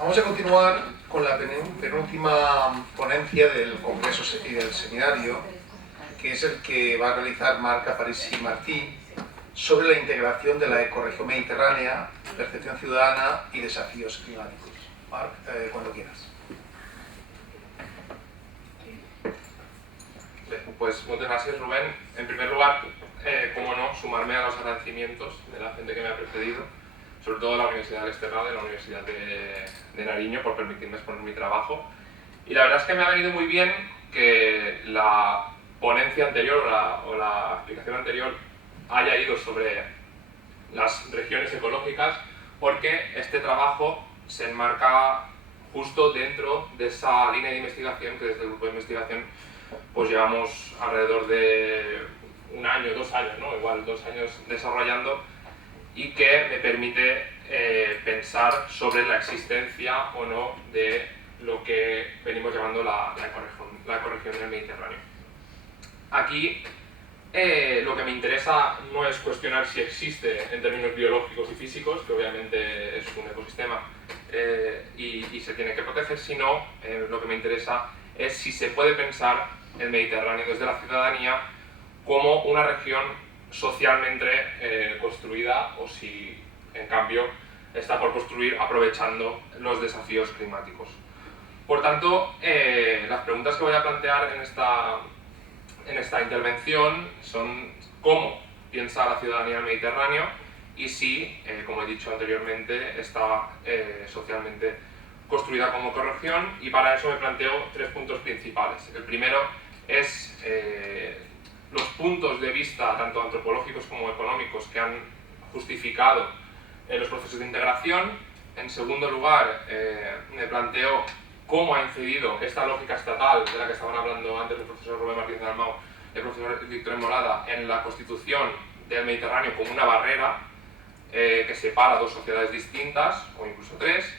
Vamos a continuar con la penúltima ponencia del Congreso y del Seminario, que es el que va a realizar Marc Aparisi Martí, sobre la integración de la ecorregión mediterránea, percepción ciudadana y desafíos climáticos. Marc, cuando quieras. Pues muchas gracias, Rubén. En primer lugar, como no, sumarme a los agradecimientos de la gente que me ha precedido, sobre todo la Universidad del Externado y la Universidad de Nariño, por permitirme exponer mi trabajo. Y la verdad es que me ha venido muy bien que la ponencia anterior o la explicación anterior haya ido sobre las regiones ecológicas, porque este trabajo se enmarca justo dentro de esa línea de investigación que desde el grupo de investigación pues llevamos alrededor de un año, 2 años, ¿no? Igual 2 años desarrollando, y que me permite pensar sobre la existencia o no de lo que venimos llamando la ecorregión del Mediterráneo. Aquí lo que me interesa no es cuestionar si existe en términos biológicos y físicos, que obviamente es un ecosistema y se tiene que proteger, sino lo que me interesa es si se puede pensar el Mediterráneo desde la ciudadanía como una región socialmente construida, o si en cambio está por construir aprovechando los desafíos climáticos. Por tanto, las preguntas que voy a plantear en esta intervención son cómo piensa la ciudadanía del Mediterráneo y si, como he dicho anteriormente, está socialmente construida como ecorregión, y para eso me planteo 3 puntos principales. El primero es los puntos de vista, tanto antropológicos como económicos, que han justificado los procesos de integración. En segundo lugar, me planteo cómo ha incidido esta lógica estatal de la que estaban hablando antes el profesor Rubén Martínez Dalmau y el profesor Víctor Morada en la constitución del Mediterráneo como una barrera que separa 2 sociedades distintas, o incluso 3.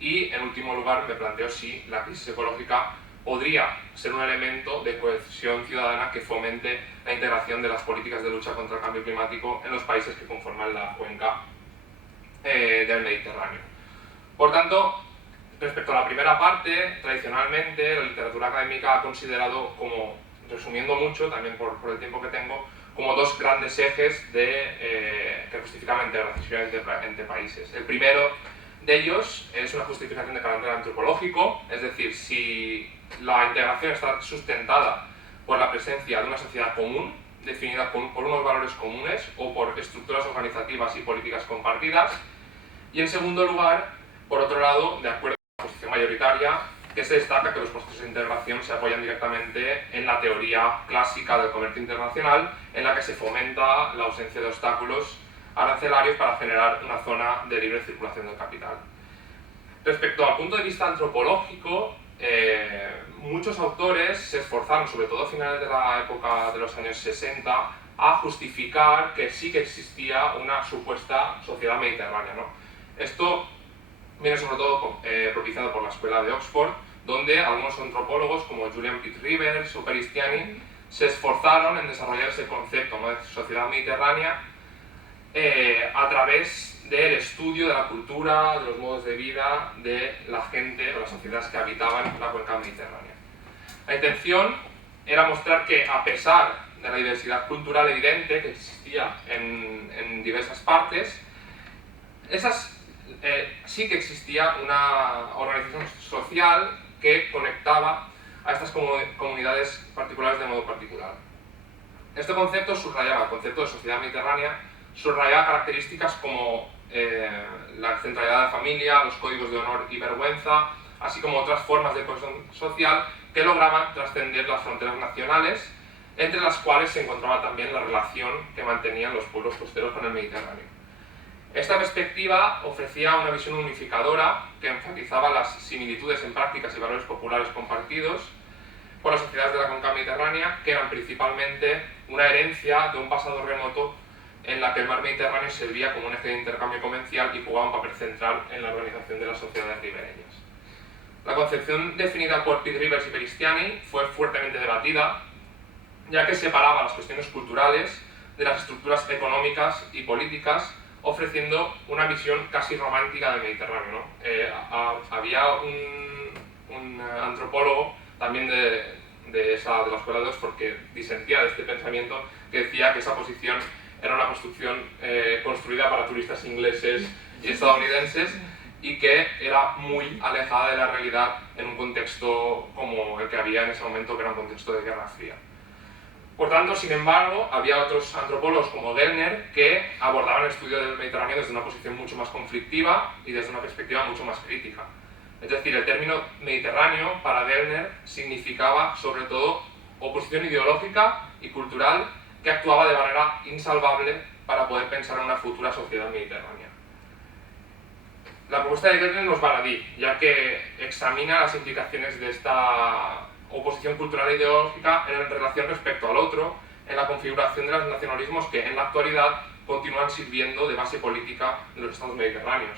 Y en último lugar me planteo si la crisis ecológica podría ser un elemento de cohesión ciudadana que fomente la integración de las políticas de lucha contra el cambio climático en los países que conforman la cuenca del Mediterráneo. Por tanto, respecto a la primera parte, tradicionalmente la literatura académica ha considerado, como, resumiendo mucho, también por el tiempo que tengo, como 2 grandes ejes que justifican la integración entre países. El primero de ellos es una justificación de carácter antropológico, es decir, si la integración está sustentada por la presencia de una sociedad común, definida por unos valores comunes o por estructuras organizativas y políticas compartidas. Y en segundo lugar, por otro lado, de acuerdo con la posición mayoritaria, que se destaca que los procesos de integración se apoyan directamente en la teoría clásica del comercio internacional, en la que se fomenta la ausencia de obstáculos arancelarios para generar una zona de libre circulación del capital. Respecto al punto de vista antropológico, muchos autores se esforzaron, sobre todo a finales de la época de los años 60, a justificar que sí que existía una supuesta sociedad mediterránea, ¿no? Esto viene sobre todo propiciado por la Escuela de Oxford, donde algunos antropólogos como Julian Pitt-Rivers o Peristiani se esforzaron en desarrollar ese concepto, ¿no?, de sociedad mediterránea a través del estudio de la cultura, de los modos de vida de la gente o las sociedades que habitaban la cuenca mediterránea. La intención era mostrar que, a pesar de la diversidad cultural evidente que existía en diversas partes, sí que existía una organización social que conectaba a estas comunidades particulares de modo particular. Este concepto subrayaba, el concepto de sociedad mediterránea, subrayaba características como la centralidad de la familia, los códigos de honor y vergüenza, así como otras formas de cohesión social que lograban trascender las fronteras nacionales, entre las cuales se encontraba también la relación que mantenían los pueblos costeros con el Mediterráneo. Esta perspectiva ofrecía una visión unificadora que enfatizaba las similitudes en prácticas y valores populares compartidos por las sociedades de la cuenca mediterránea, que eran principalmente una herencia de un pasado remoto en la que el mar Mediterráneo servía como un eje de intercambio comercial y jugaba un papel central en la organización de las sociedades ribereñas. La concepción definida por Pitt-Rivers y Peristiani fue fuertemente debatida, ya que separaba las cuestiones culturales de las estructuras económicas y políticas ofreciendo una visión casi romántica del Mediterráneo, ¿no? Había un antropólogo también de la Escuela de Oxford que disentía de este pensamiento, que decía que esa posición era una construcción construida para turistas ingleses y estadounidenses y que era muy alejada de la realidad en un contexto como el que había en ese momento, que era un contexto de Guerra Fría. Por tanto, sin embargo, había otros antropólogos como Gellner que abordaban el estudio del Mediterráneo desde una posición mucho más conflictiva y desde una perspectiva mucho más crítica. Es decir, el término Mediterráneo para Gellner significaba sobre todo oposición ideológica y cultural que actuaba de manera insalvable para poder pensar en una futura sociedad mediterránea. La propuesta de Gellner nos baladí, ya que examina las implicaciones de esta oposición cultural e ideológica en relación respecto al otro, en la configuración de los nacionalismos que en la actualidad continúan sirviendo de base política de los estados mediterráneos.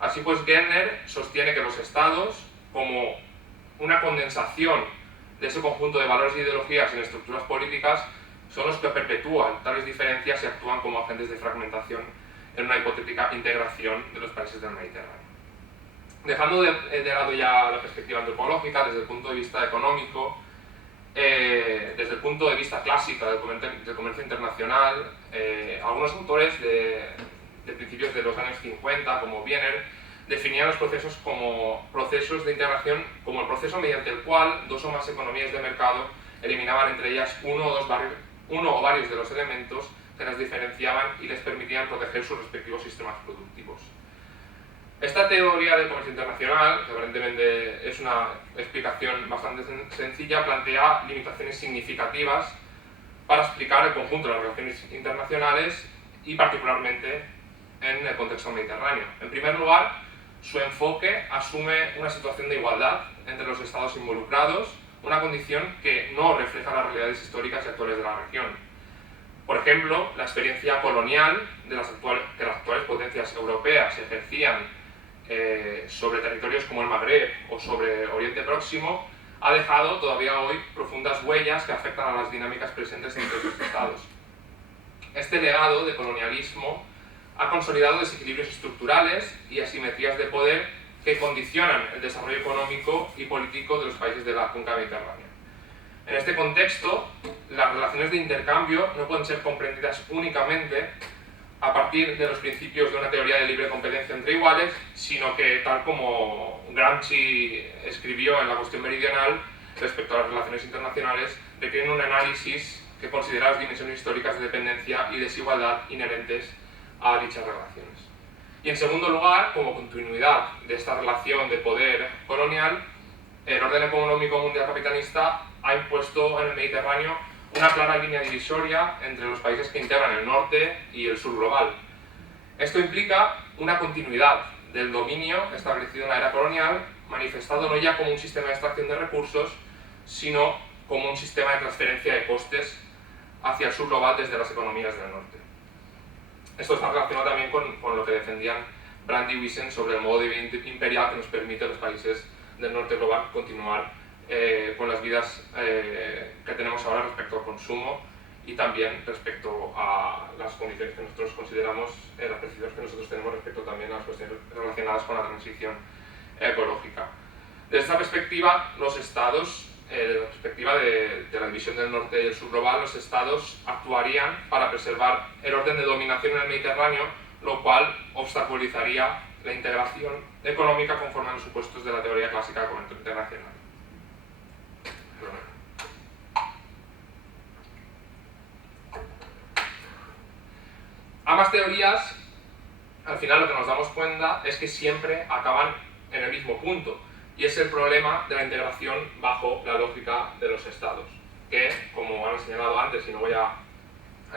Así pues, Gellner sostiene que los estados, como una condensación de ese conjunto de valores e ideologías en estructuras políticas, son los que perpetúan tales diferencias y actúan como agentes de fragmentación en una hipotética integración de los países del Mediterráneo. Dejando de lado ya la perspectiva antropológica, desde el punto de vista económico, desde el punto de vista clásico del comercio internacional, algunos autores de principios de los años 50, como Wiener, definían los procesos como procesos de integración como el proceso mediante el cual dos o más economías de mercado eliminaban entre ellas uno o varios de los elementos que las diferenciaban y les permitían proteger sus respectivos sistemas productivos. Esta teoría del comercio internacional, que aparentemente es una explicación bastante sencilla, plantea limitaciones significativas para explicar el conjunto de las relaciones internacionales y particularmente en el contexto mediterráneo. En primer lugar, su enfoque asume una situación de igualdad entre los estados involucrados, una condición que no refleja las realidades históricas y actuales de la región. Por ejemplo, la experiencia colonial que las actuales potencias europeas ejercían sobre territorios como el Magreb o sobre Oriente Próximo ha dejado todavía hoy profundas huellas que afectan a las dinámicas presentes entre esos estados. Este legado de colonialismo ha consolidado desequilibrios estructurales y asimetrías de poder que condicionan el desarrollo económico y político de los países de la cuenca mediterránea. En este contexto, las relaciones de intercambio no pueden ser comprendidas únicamente a partir de los principios de una teoría de libre competencia entre iguales, sino que, tal como Gramsci escribió en La cuestión meridional, respecto a las relaciones internacionales, requieren un análisis que considera las dimensiones históricas de dependencia y desigualdad inherentes a dichas relaciones. Y en segundo lugar, como continuidad de esta relación de poder colonial, el orden económico mundial capitalista ha impuesto en el Mediterráneo una clara línea divisoria entre los países que integran el norte y el sur global. Esto implica una continuidad del dominio establecido en la era colonial, manifestado no ya como un sistema de extracción de recursos, sino como un sistema de transferencia de costes hacia el sur global desde las economías del norte. Esto está relacionado también con lo que defendían Brandt y Wiesen sobre el modo de vida imperial que nos permite a los países del norte global continuar con las vidas que tenemos ahora respecto al consumo y también respecto a las condiciones que nosotros consideramos, las percepciones que nosotros tenemos respecto también a las cuestiones relacionadas con la transición ecológica. Desde esta perspectiva, los estados, desde la perspectiva de la división del norte y el sur global, los estados actuarían para preservar el orden de dominación en el Mediterráneo, lo cual obstaculizaría la integración económica conforme a los supuestos de la teoría clásica del comercio internacional. Ambas teorías, al final lo que nos damos cuenta es que siempre acaban en el mismo punto, y es el problema de la integración bajo la lógica de los estados, que, como han señalado antes, y no voy a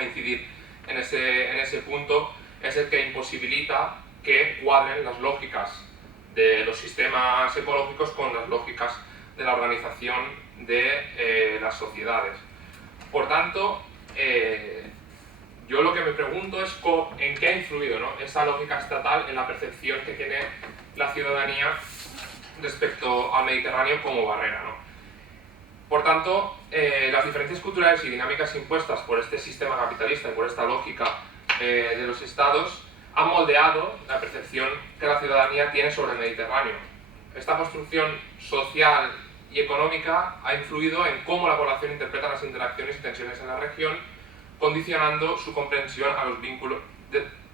incidir en ese punto, es el que imposibilita que cuadren las lógicas de los sistemas ecológicos con las lógicas de la organización de las sociedades. Por tanto, yo lo que me pregunto es en qué ha influido, ¿no?, esa lógica estatal en la percepción que tiene la ciudadanía respecto al Mediterráneo como barrera, ¿no? Por tanto, las diferencias culturales y dinámicas impuestas por este sistema capitalista y por esta lógica de los estados han moldeado la percepción que la ciudadanía tiene sobre el Mediterráneo. Esta construcción social y económica ha influido en cómo la población interpreta las interacciones y tensiones en la región, condicionando su comprensión a los vínculos,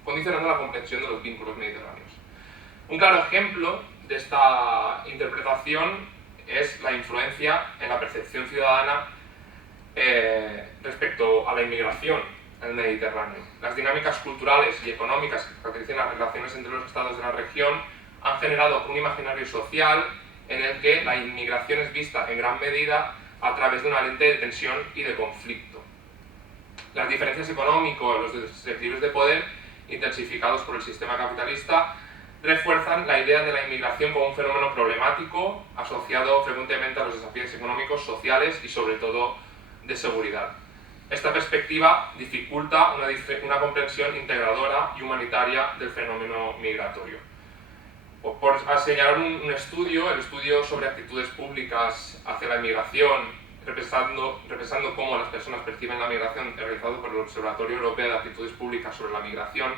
condicionando la comprensión de los vínculos mediterráneos. Un claro ejemplo de esta interpretación es la influencia en la percepción ciudadana respecto a la inmigración en el Mediterráneo. Las dinámicas culturales y económicas que caracterizan las relaciones entre los estados de la región han generado un imaginario social en el que la inmigración es vista en gran medida a través de una lente de tensión y de conflicto. Las diferencias económicas, los desequilibrios de poder, intensificados por el sistema capitalista, refuerzan la idea de la inmigración como un fenómeno problemático, asociado frecuentemente a los desafíos económicos, sociales y sobre todo de seguridad. Esta perspectiva dificulta una comprensión integradora y humanitaria del fenómeno migratorio. Por señalar un estudio, el estudio sobre actitudes públicas hacia la inmigración, represando cómo las personas perciben la migración, realizado por el Observatorio Europeo de Actitudes Públicas sobre la Migración,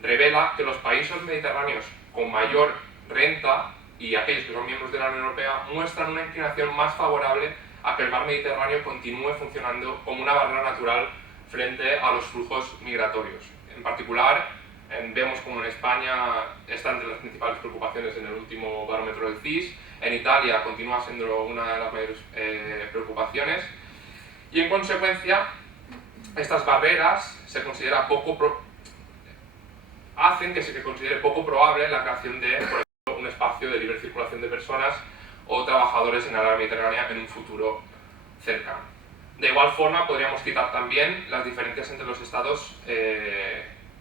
revela que los países mediterráneos con mayor renta y aquellos que son miembros de la Unión Europea muestran una inclinación más favorable a que el mar Mediterráneo continúe funcionando como una barrera natural frente a los flujos migratorios. En particular, vemos como en España está entre las principales preocupaciones en el último barómetro del CIS, en Italia continúa siendo una de las mayores preocupaciones, y en consecuencia estas barreras se considera hacen que se considere poco probable la creación de, por ejemplo, un espacio de libre circulación de personas o trabajadores en el área mediterránea en un futuro cercano. De igual forma, podríamos citar también las diferencias entre los estados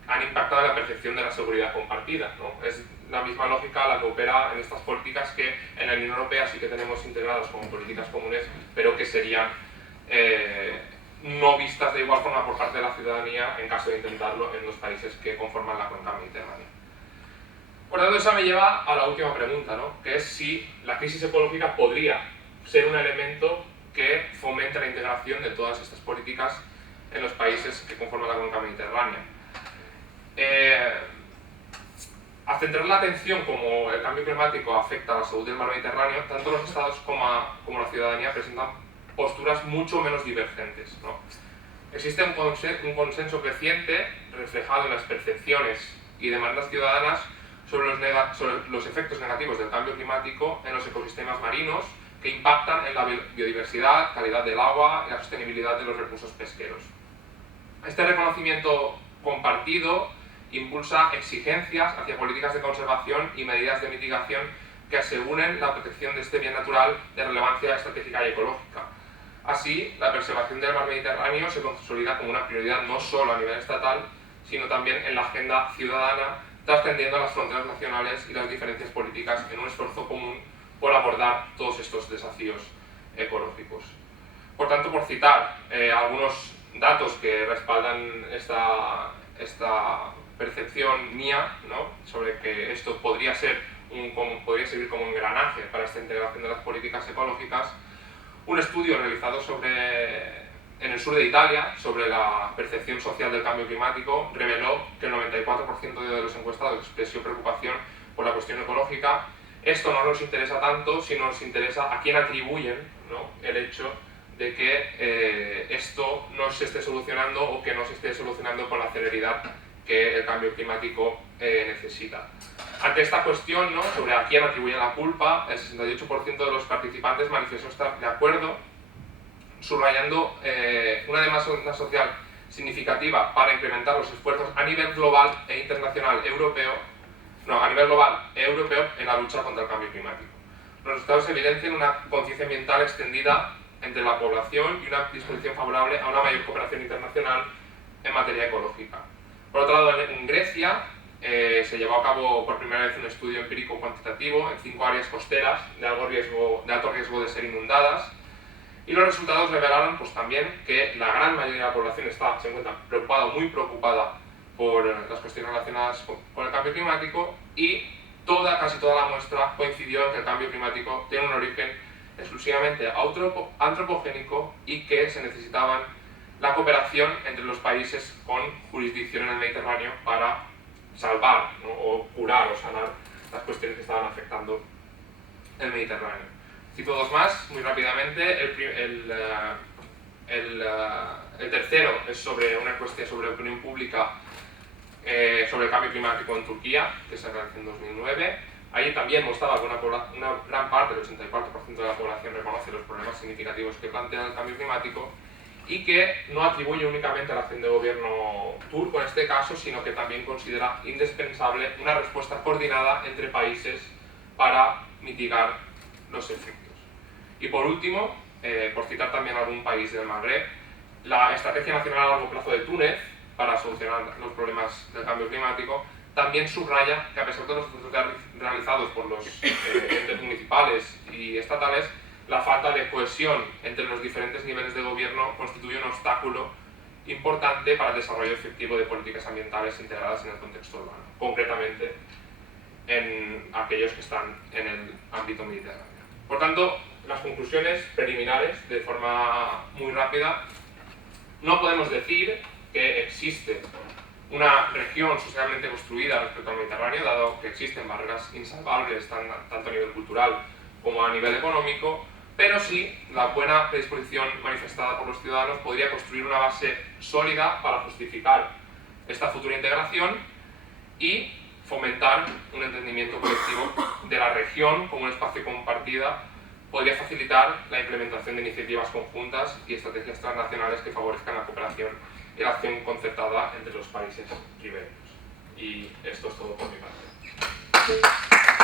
han impactado en la percepción de la seguridad compartida, ¿no? Es la misma lógica la que opera en estas políticas que en la Unión Europea sí que tenemos integradas como políticas comunes, pero que serían no vistas de igual forma por parte de la ciudadanía en caso de intentarlo en los países que conforman la cuenca mediterránea. Por lo tanto, eso me lleva a la última pregunta, ¿no? Que es si la crisis ecológica podría ser un elemento que fomente la integración de todas estas políticas en los países que conforman la cuenca mediterránea. Al centrar la atención como el cambio climático afecta a la salud del mar Mediterráneo, tanto los estados como la ciudadanía presentan posturas mucho menos divergentes, ¿no? Existe un consenso creciente reflejado en las percepciones y demandas ciudadanas sobre los efectos negativos del cambio climático en los ecosistemas marinos que impactan en la biodiversidad, calidad del agua y la sostenibilidad de los recursos pesqueros. Este reconocimiento compartido impulsa exigencias hacia políticas de conservación y medidas de mitigación que aseguren la protección de este bien natural de relevancia estratégica y ecológica. Así, la preservación del mar Mediterráneo se consolida como una prioridad no solo a nivel estatal, sino también en la agenda ciudadana, trascendiendo las fronteras nacionales y las diferencias políticas en un esfuerzo común por abordar todos estos desafíos ecológicos. Por tanto, por citar algunos datos que respaldan esta percepción mía, ¿no?, sobre que esto podría servir como engranaje para esta integración de las políticas ecológicas, un estudio realizado en el sur de Italia sobre la percepción social del cambio climático reveló que el 94% de los encuestados expresó preocupación por la cuestión ecológica. Esto no nos interesa tanto, sino nos interesa a quién atribuyen, ¿no?, el hecho de que esto no se esté solucionando o que no se esté solucionando con la celeridad que el cambio climático necesita. Ante esta cuestión, ¿no?, sobre a quién atribuyen la culpa, el 68% de los participantes manifestó estar de acuerdo, subrayando una demanda social significativa para incrementar los esfuerzos a nivel global e internacional europeo en la lucha contra el cambio climático. Los resultados evidencian una conciencia ambiental extendida entre la población y una disposición favorable a una mayor cooperación internacional en materia ecológica. Por otro lado, en Grecia se llevó a cabo por primera vez un estudio empírico cuantitativo en 5 áreas costeras de alto riesgo de ser inundadas, y los resultados revelaron pues, también que la gran mayoría de la población se encuentra muy preocupada por las cuestiones relacionadas con el cambio climático, y casi toda la muestra coincidió en que el cambio climático tiene un origen exclusivamente antropogénico y que se necesitaban la cooperación entre los países con jurisdicción en el Mediterráneo para salvar, ¿no? O curar o sanar las cuestiones que estaban afectando el Mediterráneo. Cito dos más, muy rápidamente. El tercero es sobre una cuestión sobre opinión pública sobre el cambio climático en Turquía, que se realizó en 2009. Allí también mostraba que una gran parte, el 84% de la población, reconoce los problemas significativos que plantea el cambio climático y que no atribuye únicamente a la acción de gobierno turco en este caso, sino que también considera indispensable una respuesta coordinada entre países para mitigar los efectos. Y por último, por citar también algún país del Magreb, la Estrategia Nacional a Largo Plazo de Túnez para solucionar los problemas del cambio climático también subraya que a pesar de los esfuerzos realizados por los entes municipales y estatales, la falta de cohesión entre los diferentes niveles de gobierno constituye un obstáculo importante para el desarrollo efectivo de políticas ambientales integradas en el contexto urbano, concretamente en aquellos que están en el ámbito mediterráneo. Por tanto, las conclusiones preliminares, de forma muy rápida, no podemos decir que existe una región socialmente construida respecto al Mediterráneo, dado que existen barreras insalvables tanto a nivel cultural como a nivel económico, pero sí la buena predisposición manifestada por los ciudadanos podría construir una base sólida para justificar esta futura integración y fomentar un entendimiento colectivo de la región como un espacio compartida. Podría facilitar la implementación de iniciativas conjuntas y estrategias transnacionales que favorezcan la cooperación y la acción concertada entre los países ribereños. Y esto es todo por mi parte.